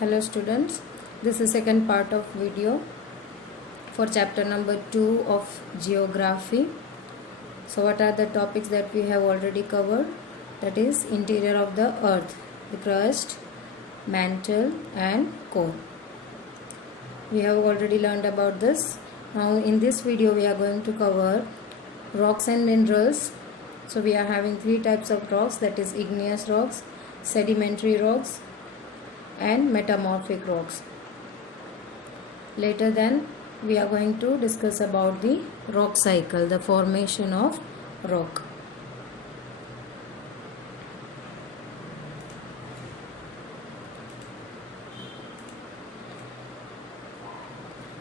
Hello students, this is second part of video for chapter number 2 of geography. So what are the topics that we have already covered? That is interior of the earth, the crust, mantle and core. We have already learned about this. Now in this video we are going to cover rocks and minerals. So we are having three types of rocks, that is igneous rocks, sedimentary rocks and metamorphic rocks. Later then we are going to discuss about the rock cycle, the formation of rock.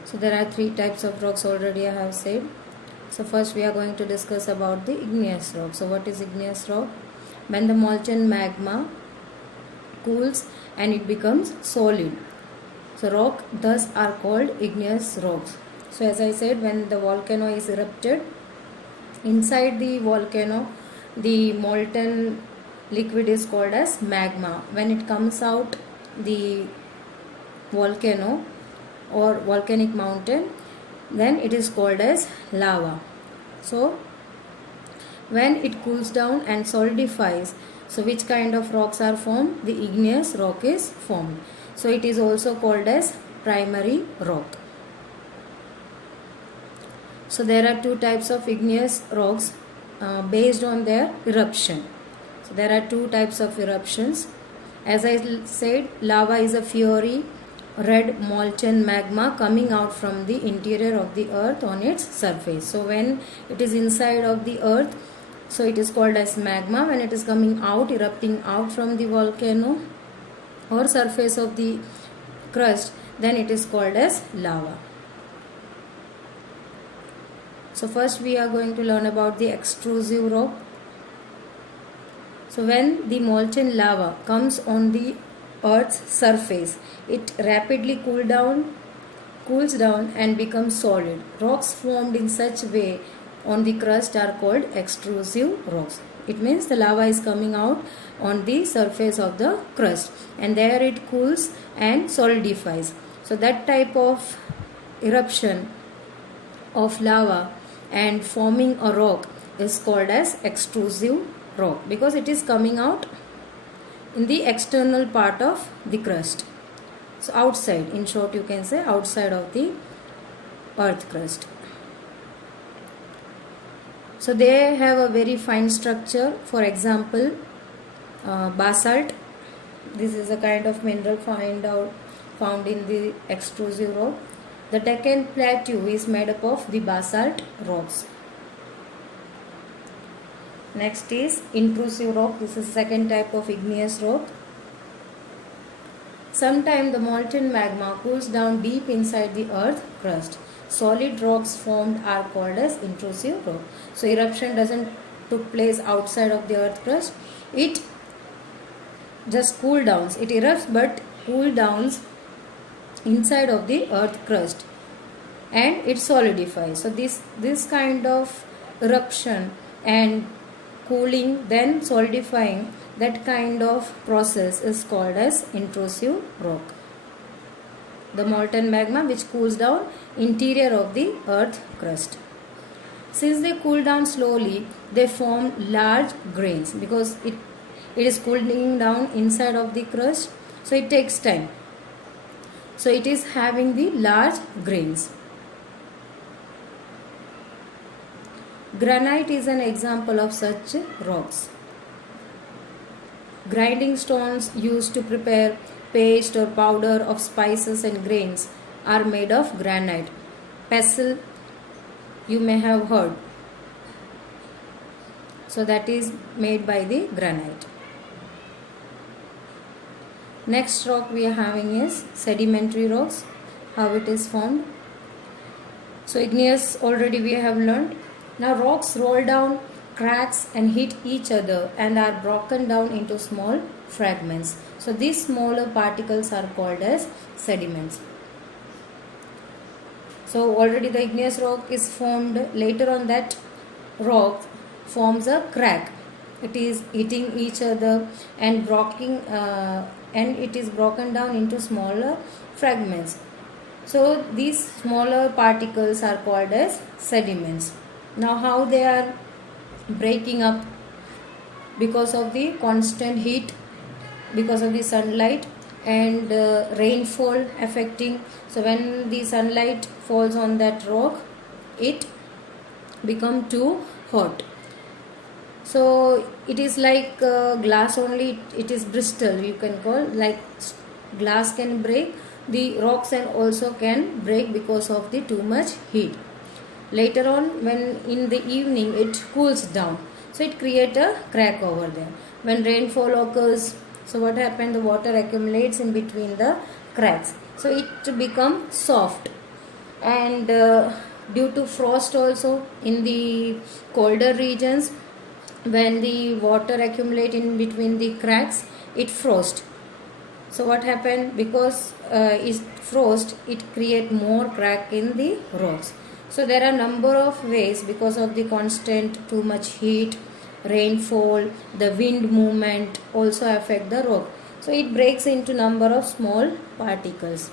So there are three types of rocks already I have said. So first we are going to discuss about the igneous rock. So what is igneous rock? When the molten magma cools and it becomes solid. So rock thus are called igneous rocks. So as I said, when the volcano is erupted, inside the volcano the molten liquid is called as magma. When it comes out the volcano or volcanic mountain, then it is called as lava. So when it cools down and solidifies, so which kind of rocks are formed? The igneous rock is formed. So it is also called as primary rock. So there are two types of igneous rocks based on their eruption. So there are two types of eruptions. As I said, lava is a fiery red molten magma coming out from the interior of the earth on its surface. So when it is inside of the earth, so it is called as magma. When it is coming out, erupting out from the volcano or surface of the crust, then it is called as lava. So first we are going to learn about the extrusive rock. So when the molten lava comes on the earth's surface, it rapidly cools down and becomes solid. Rocks formed in such way on the crust are called extrusive rocks. It means the lava is coming out on the surface of the crust and there it cools and solidifies. So that type of eruption of lava and forming a rock is called as extrusive rock because it is coming out in the external part of the crust. So outside, in short you can say outside of the earth crust. So they have a very fine structure. For example, basalt. This is a kind of mineral found in the extrusive rock. The Deccan Plateau is made up of the basalt rocks. Next is intrusive rock. This is second type of igneous rock. Sometimes the molten magma cools down deep inside the earth crust. Solid rocks formed are called as intrusive rock. So eruption doesn't took place outside of the earth crust. It just cool downs. It erupts but cool downs inside of the earth crust and it solidifies. So this kind of eruption and cooling then solidifying, that kind of process is called as intrusive rock. The molten magma which cools down interior of the earth crust. Since they cool down slowly, they form large grains because it is cooling down inside of the crust, so it takes time. So it is having the large grains. Granite is an example of such rocks. Grinding stones used to prepare paste or powder of spices and grains are made of granite. Pestle you may have heard. So that is made by the granite. Next rock we are having is sedimentary rocks. How it is formed. So igneous already we have learned. Now rocks roll down cracks and hit each other and are broken down into small fragments. So these smaller particles are called as sediments. So already the igneous rock is formed. Later on that rock forms a crack. It is hitting each other and and it is broken down into smaller fragments. So these smaller particles are called as sediments. Now how they are breaking up? Because of the constant heat, because of the sunlight and rainfall affecting. So when the sunlight falls on that rock, it become too hot. So it is like glass only, it is brittle, you can call, like glass can break, the rocks and also can break because of the too much heat. Later on, when in the evening it cools down, so it create a crack over there. When rainfall occurs, so what happened, the water accumulates in between the cracks, so it become soft. And due to frost also, in the colder regions, when the water accumulate in between the cracks, it frost. So what happened, because it frost, it create more crack in the rocks. So there are number of ways, because of the constant too much heat, rainfall, the wind movement also affect the rock. So it breaks into number of small particles.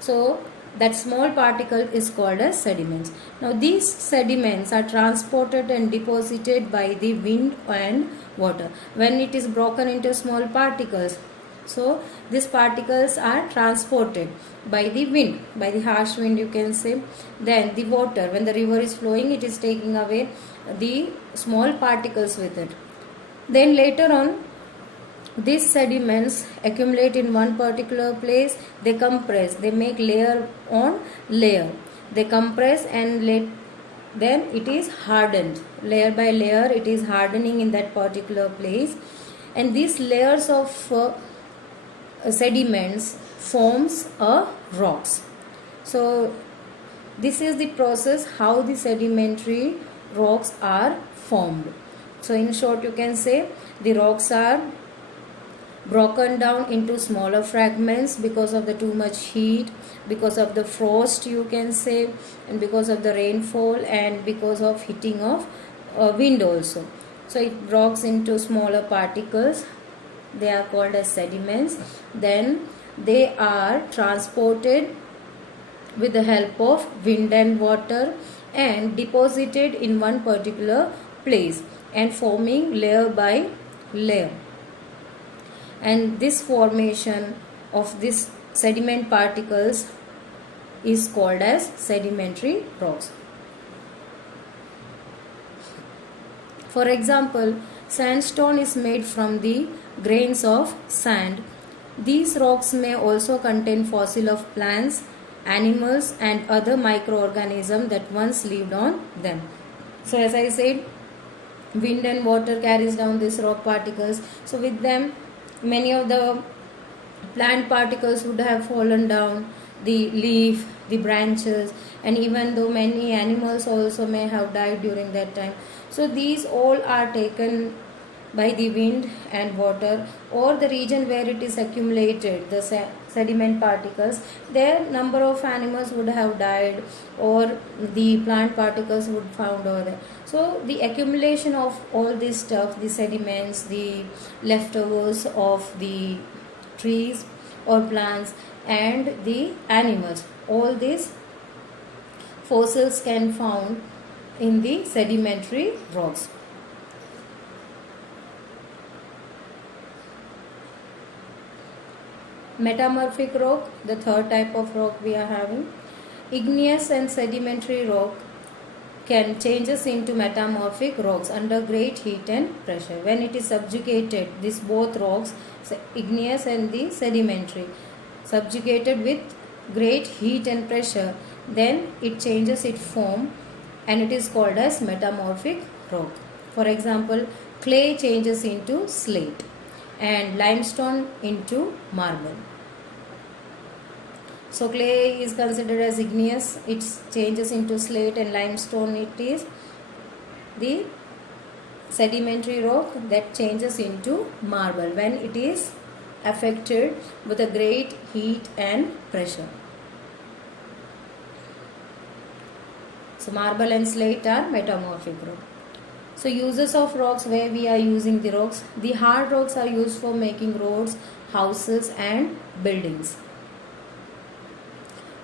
So that small particle is called as sediments. Now these sediments are transported and deposited by the wind and water. When it is broken into small particles, so these particles are transported by the wind, by the harsh wind you can say. Then the water, when the river is flowing, it is taking away the small particles with it. Then later on, these sediments accumulate in one particular place, they compress, they make layer on layer. They compress and then it is hardened. Layer by layer it is hardening in that particular place. And these layers of sediments forms a rocks. So this is the process how the sedimentary rocks are formed. So in short you can say the rocks are broken down into smaller fragments because of the too much heat, because of the frost you can say, and because of the rainfall and because of hitting of wind also. So it breaks into smaller particles, they are called as sediments. Then they are transported with the help of wind and water and deposited in one particular place and forming layer by layer. And this formation of this sediment particles is called as sedimentary rocks. For example, sandstone is made from the grains of sand. These rocks may also contain fossil of plants, animals and other microorganisms that once lived on them. So as I said, wind and water carries down these rock particles. So with them, many of the plant particles would have fallen down, the leaf, the branches, and even though many animals also may have died during that time. So these all are taken by the wind and water, or the region where it is accumulated, the sediment particles, there number of animals would have died or the plant particles would found over there. So the accumulation of all this stuff, the sediments, the leftovers of the trees or plants and the animals, all these fossils can found in the sedimentary rocks. Metamorphic rock, the third type of rock we are having. Igneous and sedimentary rock can changes into metamorphic rocks under great heat and pressure. When it is subjugated, these both rocks, igneous and the sedimentary, subjugated with great heat and pressure, then it changes its form and it is called as metamorphic rock. For example, clay changes into slate and limestone into marble. So clay is considered as igneous, it changes into slate, and limestone it is the sedimentary rock that changes into marble when it is affected with a great heat and pressure. So marble and slate are metamorphic rock. So uses of rocks, where we are using the rocks. The hard rocks are used for making roads, houses and buildings.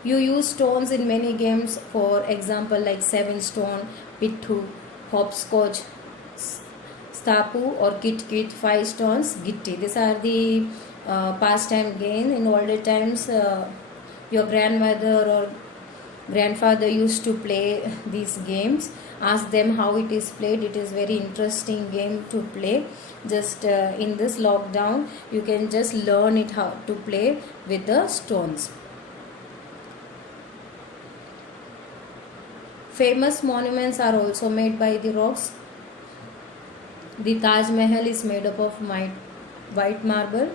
You use stones in many games, for example, like 7 stone, pittu, hopscotch, stapu, or kit kit, 5 stones, gitti. These are the pastime game. In older times, your grandmother or grandfather used to play these games. Ask them how it is played. It is very interesting game to play. Just in this lockdown, you can just learn it how to play with the stones. Famous monuments are also made by the rocks. The Taj Mahal is made up of white marble.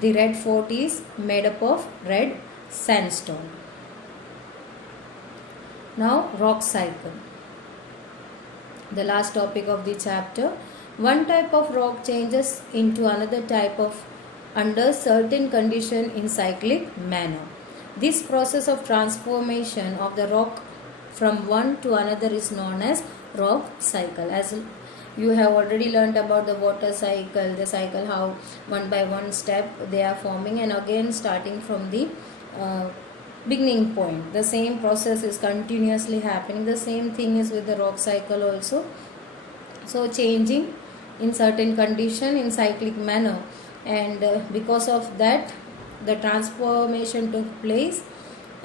The Red Fort is made up of red sandstone. Now, rock cycle. The last topic of the chapter. One type of rock changes into another type of under certain condition in cyclic manner. This process of transformation of the rock from one to another is known as rock cycle. As you have already learnt about the water cycle, the cycle how one by one step they are forming, and again starting from the beginning point. The same process is continuously happening. The same thing is with the rock cycle also. So changing in certain condition in cyclic manner, and because of that the transformation took place,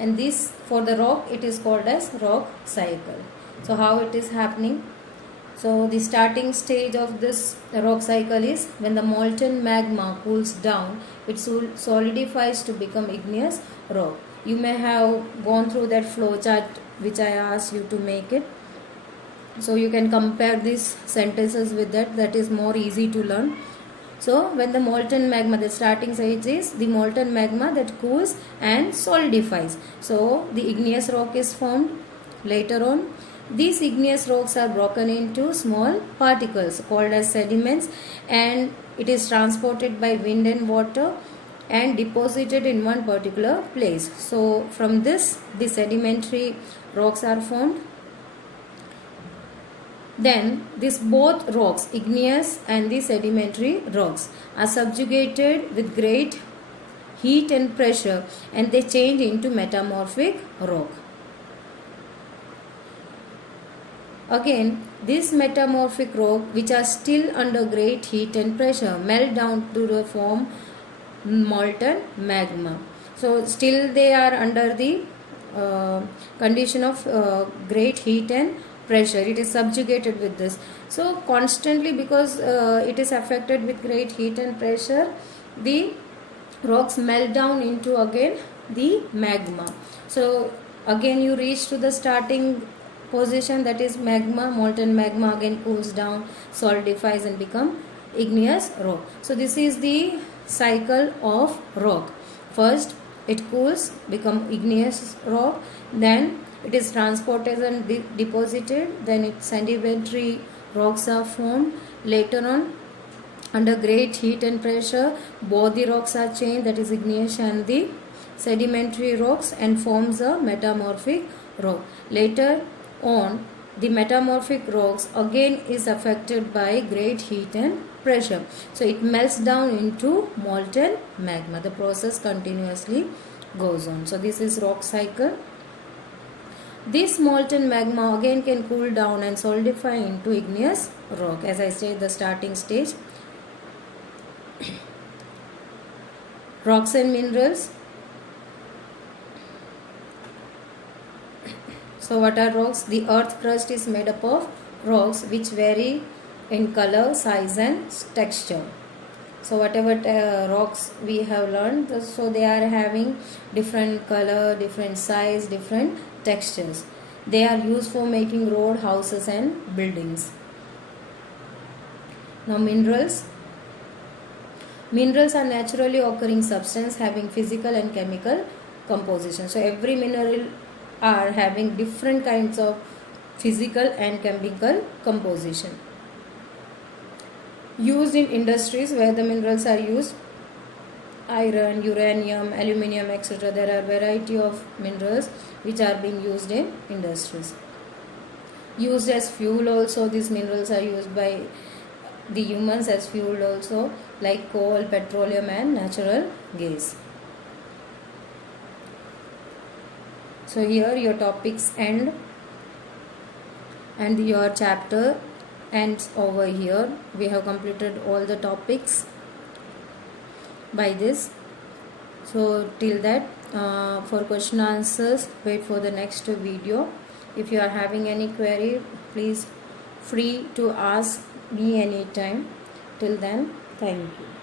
and this for the rock it is called as rock cycle. So how it is happening? So the starting stage of this rock cycle is when the molten magma cools down, it solidifies to become igneous rock. You may have gone through that flow chart which I asked you to make it. So you can compare these sentences with that. That is more easy to learn. So when the molten magma, the starting stage is the molten magma that cools and solidifies. So the igneous rock is formed later on. These igneous rocks are broken into small particles called as sediments, and it is transported by wind and water and deposited in one particular place. So from this the sedimentary rocks are formed. Then these both rocks, igneous and the sedimentary rocks, are subjugated with great heat and pressure, and they change into metamorphic rock. Again, these metamorphic rock, which are still under great heat and pressure, melt down to the form molten magma. So still they are under the condition of great heat and pressure. It is subjugated with this. So constantly, because it is affected with great heat and pressure, the rocks melt down into again the magma. So again you reach to the starting position, that is magma. Molten magma again cools down, solidifies and become igneous rock. So this is the cycle of rock. First it cools, become igneous rock, then it is transported and deposited, then its sedimentary rocks are formed. Later on, under great heat and pressure, both the rocks are changed, that is igneous and the sedimentary rocks, and forms a metamorphic rock. Later on, the metamorphic rocks again is affected by great heat and pressure. So it melts down into molten magma. The process continuously goes on. So this is rock cycle. This molten magma again can cool down and solidify into igneous rock. As I said, the starting stage. Rocks and minerals. So what are rocks? The earth crust is made up of rocks which vary in color, size and texture. So whatever rocks we have learned, so they are having different color, different size, different textures. They are used for making road, houses and buildings. Now minerals. Minerals are naturally occurring substance having physical and chemical composition. So every mineral are having different kinds of physical and chemical composition. Used in industries where the minerals are used, iron, uranium, aluminium, etc. There are variety of minerals which are being used in industries. Used as fuel also, these minerals are used by the humans as fuel also, like coal, petroleum and natural gas. So here your topics end and your chapter ends over here. We have completed all the topics by this. So till that, for question answers, wait for the next video. If you are having any query, please free to ask me anytime. Till then, thank you.